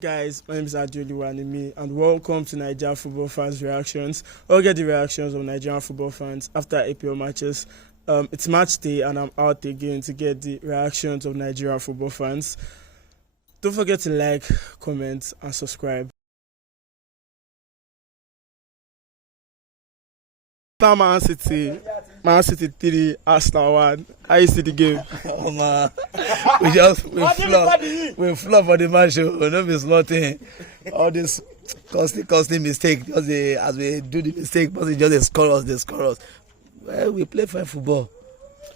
Guys, my name is Adjoli and welcome to Naija football fans reactions. I'll get the reactions of Nigerian football fans after APL matches. It's match day and I'm out again to get the reactions of Nigerian football fans. Don't forget to like, comment and subscribe. Now Man City 3, Arsenal 1. How you see the game? Oh man, we flop for the match. We know it's nothing. All this costly mistake. As we do the mistake, but just they score us. Well, we play fine football.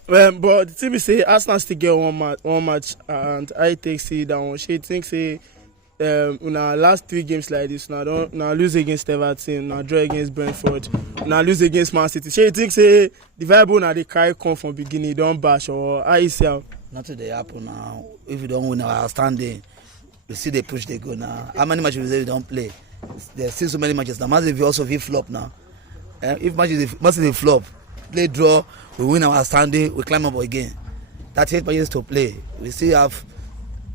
Well, but the team say Arsenal still get one match, and I take see that one. She thinks say in our last 3 games like this, now lose against Everton, now draw against Brentford, now lose against Man City. She thinks say the vibe na the carry come from beginning, don't bash or how you say? Nothing they happen now. If you don't win our standing, we see they push they go now. How many matches we don't play? There's still so many matches now. Man City also flop now. If matches flop, play draw, we win our standing, we climb up again. That's 8 matches to play. We still have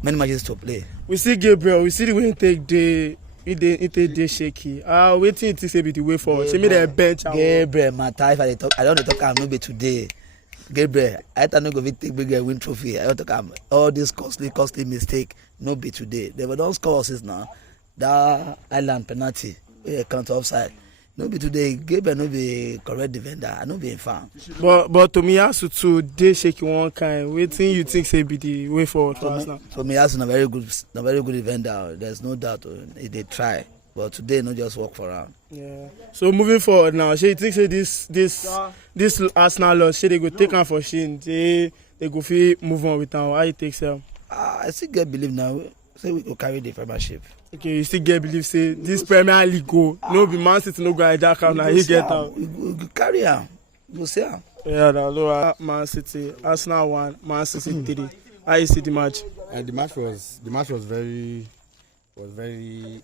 many matches to play. We see Gabriel, we see the way he take day shaky. Waiting to say be the way forward. She made a bench. Gabriel, my type, I don't talk. I'm not be today. Gabriel, I don't go take big win trophy. I don't talk. All this costly mistake. No be today. They don't score us now. That island penalty, we count offside. No be today. Gabriel no be correct defender. I no be in fan. But Tomiyasu too, they shake one kind. Waiting you think say be the way forward for us now? Tomiyasu na very good defender. There's no doubt. They try, but today no just work for round. Yeah. So moving forward now, she think say this Arsenal loss, she they go take on for Shin. They go fit move on with now. How you take sir? I still get believe now. Say we go carry the Premiership. Okay, you still get believe say this Premier League go. No be Man City no go hijack am now. He get out. We go carry am. We go see am. Yeah, now lower Man City, Arsenal 1, Man City 3. How you see the match? The match was very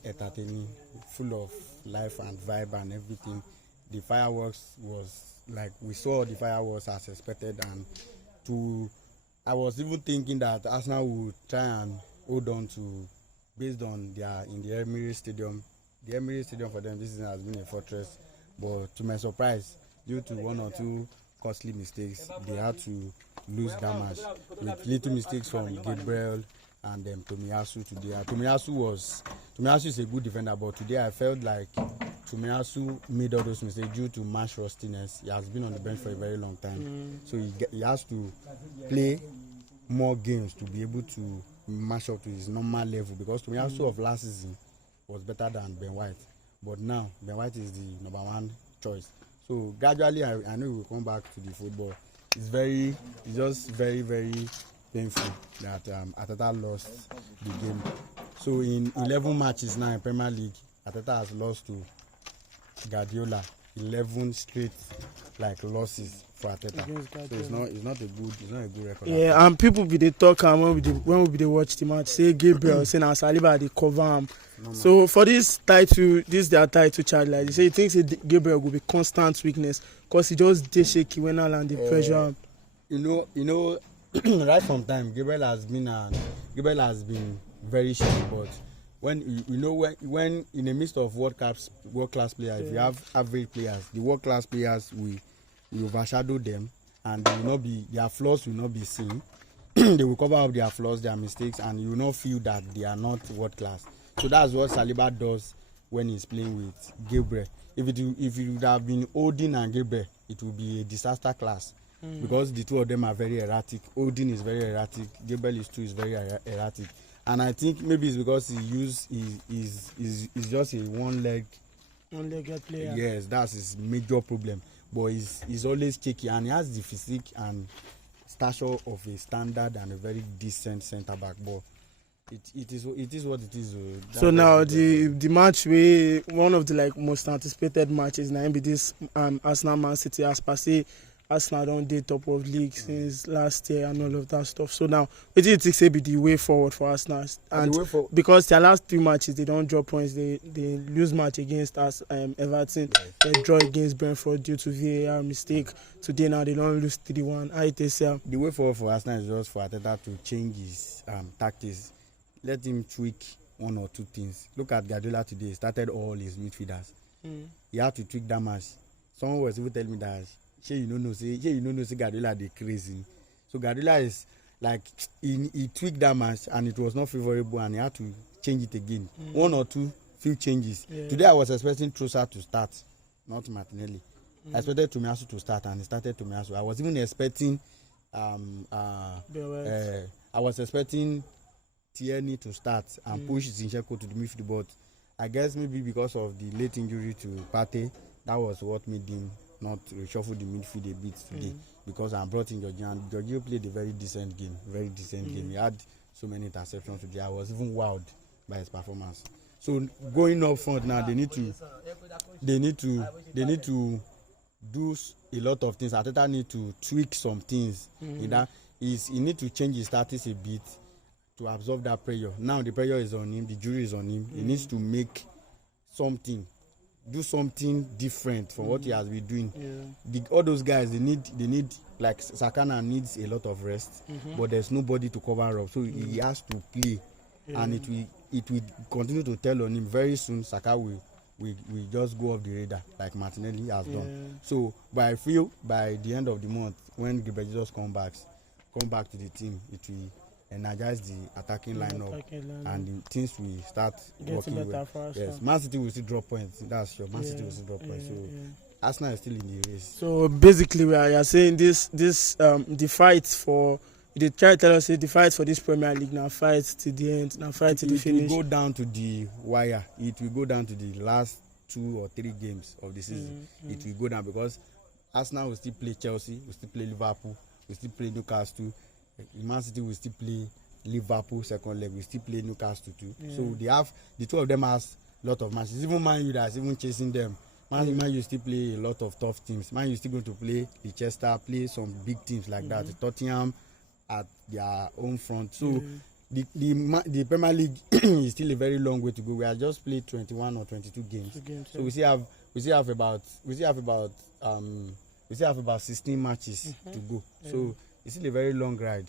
entertaining, full of life and vibe and everything. The fireworks was like we saw the fireworks as expected, and I was even thinking that Arsenal would try and hold on to based on their in the Emirates Stadium. The Emirates Stadium for them this season has been a fortress, but to my surprise, due to 1 or 2 costly mistakes, they had to lose that match with little mistakes from Gabriel and Tomiyasu today. Tomiyasu is a good defender, but today I felt like Tomiyasu made all those mistakes due to match rustiness. He has been on the bench for a very long time, so he has to play more games to be able to match up to his normal level, because Tomiyasu of last season was better than Ben White, but now Ben White is the number 1 choice. So gradually I know we will come back to the football. It's just very painful that Arteta lost the game. So in 11 matches now in Premier League, Arteta has lost to Guardiola 11 straight losses for Arteta. So it's not a good record. Yeah, and people be they talk when we watch the match. Say Gabriel, say now Saliba they cover him. So for this their title charge like this. So you think say Gabriel will be constant weakness because he just dey shaky when I land the pressure. You know, right from time Gabriel has been very shaky, but when in the midst of world class players, if you have average players, the world class players we overshadow them, and their flaws will not be seen. They will cover up their flaws, their mistakes, and you will not feel that they are not world class. So that's what Saliba does when he's playing with Gabriel. If it would have been Odin and Gabriel, it would be a disaster class, because the two of them are very erratic. Odin is very erratic. Gabriel is very erratic. And I think maybe it's because he's just a one-legged player. Yes, that's his major problem. But he's always shaky, and he has the physique and stature of a standard and a very decent centre back. But it is what it is. So now the match one of the most anticipated matches now be this Arsenal Man City, as per se Arsenal don't dey top of league since last year and all of that stuff. So now, what do you think say be the way forward for Arsenal? And because their last 3 matches they don't drop points, they lose match against us Everton, they draw against Brentford due to VAR mistake. Today now they don't lose 3-1. How it is, the way forward for Arsenal is just for Arteta to change his tactics. Let him tweak one or two things. Look at Guardiola today. He started all his midfielders. He had to tweak that match. Someone was even telling me that you know say Guardiola dey crazy. So Guardiola is like he tweaked that match and it was not favorable and he had to change it again. One or two few changes. Today I was expecting Trossard to start, not Martinelli. I expected Tomiyasu to start and he started Tomiyasu. I was even expecting I was expecting Tierney to start and push Zinchenko to the midfield, but I guess maybe because of the late injury to Partey, that was what made him not reshuffle the midfield a bit today. Because I brought in Jorginho, and Jorginho played a very decent game. He had so many interceptions today. I was even wowed by his performance. So going up front now, they need to do a lot of things. Arteta need to tweak some things. In that he need to change his tactics a bit to absorb that pressure. Now the pressure is on him, the jury is on him. He needs to make something, do something different from what he has been doing. All those guys, they need like Sakana needs a lot of rest, but there's nobody to cover up, so he has to play, and it will continue to tell on him. Very soon Saka will just go off the radar like Martinelli has done. So, but I feel by the end of the month, when Gabriel Jesus come back to the team, it will energize the attacking lineup, and the things will start working well. Yes, Man City will still drop points. That's sure. Man City will still drop points. So Arsenal is still in the race. So basically, we are saying this the fight for. They try to tell us the fight for this Premier League now, fight to the end, now fight to the finish. It will go down to the wire. It will go down to the last 2 or 3 games of the season. It will go down because Arsenal will still play Chelsea, will still play Liverpool, will still play Newcastle. Man City will still play Liverpool second leg, will still play Newcastle too. So they have the two of them has a lot of matches. Even Man U that's even chasing them. Man U still play a lot of tough teams. Man U still going to play Leicester, play some big teams like that. Tottenham at their own front. So the Premier League is still a very long way to go. We have just played 21 or 22 games. So we still have about 16 matches to go. So it's still a very long ride.